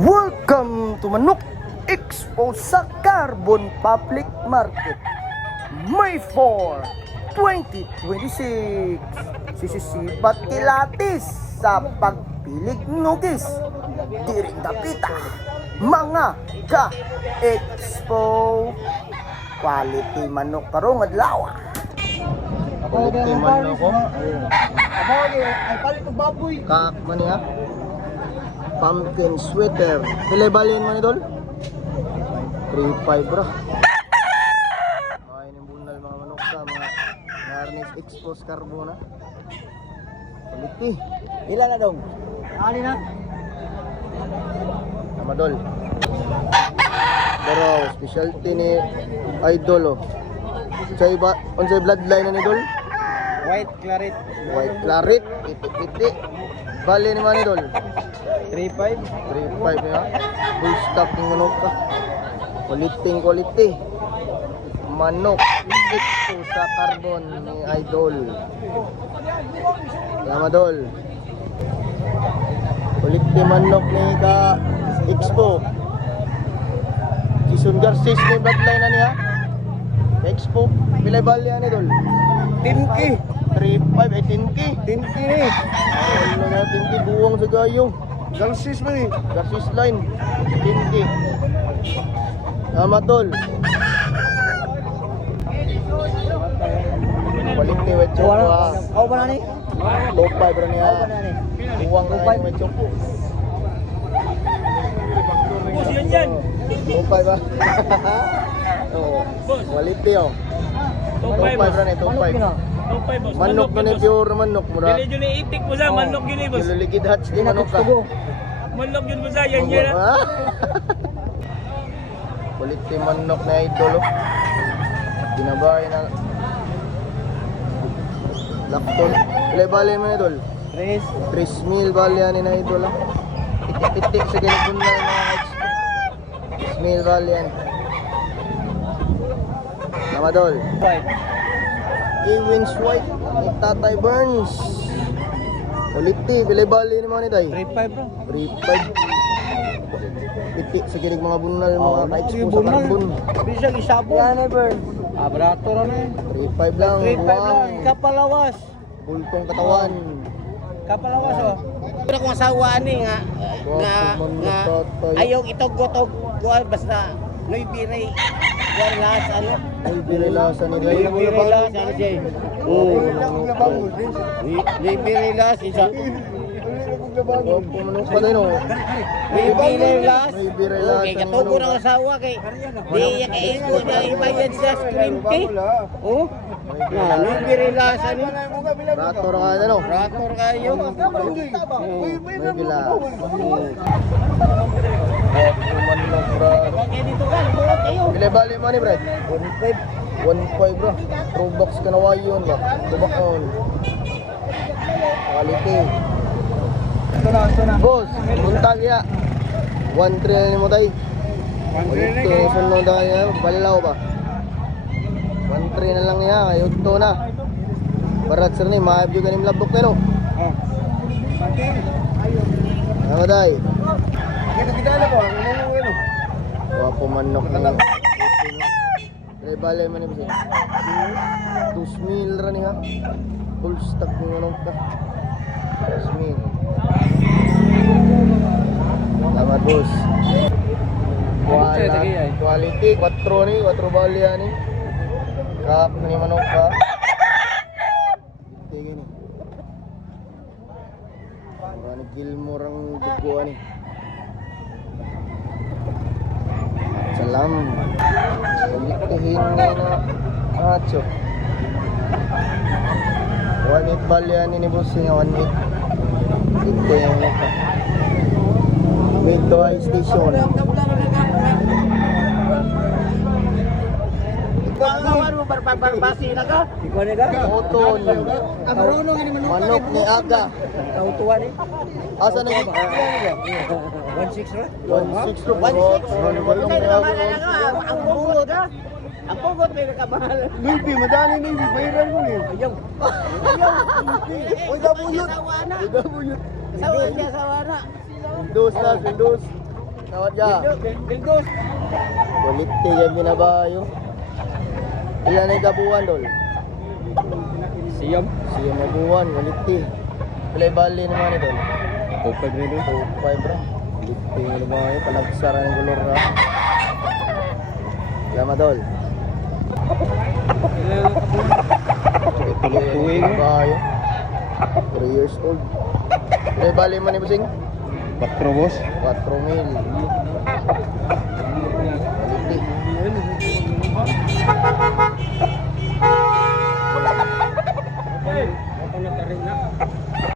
Welcome to Manok Expo sa Carbon Public Market, May 4, 2026. Sisisibat kilatis sa pagpilig nugis. Diring dapita, mga ka-expo. Quality manok karong adlaw. Quality manok ko. Ay, palit ng baboy. Kak man niya. Pumpkin sweater. Pila balin mo ni Dol? 3.5 bro. Ay, ni bunal mga manok sa mga Narnis Expos Carbona. Quality. Ilan na dong? Ani na? Tama Dol. Pero specialty ni Idol oh. Unsay ba unsay bloodline na ni Dol? White claret. White claret, piti-piti. Bali ni man ni Dol. 3.5. 3.5 niya. Full stock ng manok ka. Quality. Manok. Expo sa Carbon ni Idol. Salamat Dol. Quality manok ni ka Expo. Jason Garces ni bloodline na niya. Expo. Pilay balya ni Dol. 10K. 3.5 ay 10K. 10K ni. Ano na 10K buwang sa gayong. Galsis man eh. Garcis line. 10K. Salamat Dol. Quality with choco ha. Ako ba na ni? 2.5 bro niya. Ako ba na ni? Buwang na yung with choco. 2.5 ba? Oo. Quality oh. 2.5 bro niya. 2.5. Manok na ni pure manok mura. Juli itik mo sa manok yun eh boss. Juligid hats ni manok ka. Manok yun mo sa yan yan. Ha? Quality manok na Idol oh. Ginabay na Lakton. Ilay bali mo na Idol? 3,000 bali yan na Idol ah. Itik-itik sa ginagun na mga expo. 3,000 bali yan. Tama Dol. Ewins White ni Tatay Burns. Quality. Ilay bali ni mga niday? 3.5 bro. 3.5. Itik sa ginig mga bunal mga ka-expo sa Carbon. Bisa isabo. Yan eh bro. Abrato ron eh. 3.5 lang. 3.5 lang. Buwang. Kapalawas. Bultong katawan. Kapalawas oh. Pero kung asawa ani nga ayaw itog-gotog basta noy biray warlas ano Ay, direlasan ni Day. birilas ano siya birilas isa Manok pa din oh. birilas May birelasan kay ng katugo manok. ng asawa kay di ya kay ito na ibayad sa 20 oh noy birilas ano Rator ka na no. rator kayo May gila. Manok bro. kaya dito ka buot kayo Bile bali mo ni Brad? 1.5 bro. Probox ka na wayon ba? Tubakon. Quality. Boss, buntag ya. 1.3 ni mo tay. 1.3 sunod na kanya. Balilaw ba? 1.3 na lang niya. Ayun to na. Barat sir ni, maayab yung ganim labok pero. Ano day? Kita na po. Ano? Wapo manok ni. Kaya balay man ni Bisi. 2,000 ra ni ha. Full stock ng manok ka. 2,000. Tama boss. Quality 4 ni, 4 bali ani. Kap ni manok ka. Tingin ni. Ano Gilmore ang dugo ani. Salam. Ulitihin na acho. 1.8 balyan ni boss nga 1.8. Ito yung naka. Window eye station. Kawan mo barbasi na ka? Ikaw na ka? Otol. Abrono nga ni Manok ni Aga. Kautuan eh. Asa na yung 1.6 bro. 1.6 to 1.6. Manok ni Aga. Ang bungod ha? Ang bungod may nakamahal. Navy, madali Navy. Bayaran mo eh. Ayaw. Uy, gabuyot. Sawa na. Uy, gabuyot. Sawa siya, sawa na. Windows na, Windows. Nawad ya. Bilgos. Quality yung binabayo. Ilan na ikabuhan dol? Siyam. Siya mabuhan, quality. Pilay bali naman idol. Open rin doon. 2.5 bro. Quality yung binabayo. Palagsaran ng kolor na. Yama dol. Tulog tuwing. Binabayo. 3 years old. Pilay bali man ni Busing? 4 boss. 4 mil.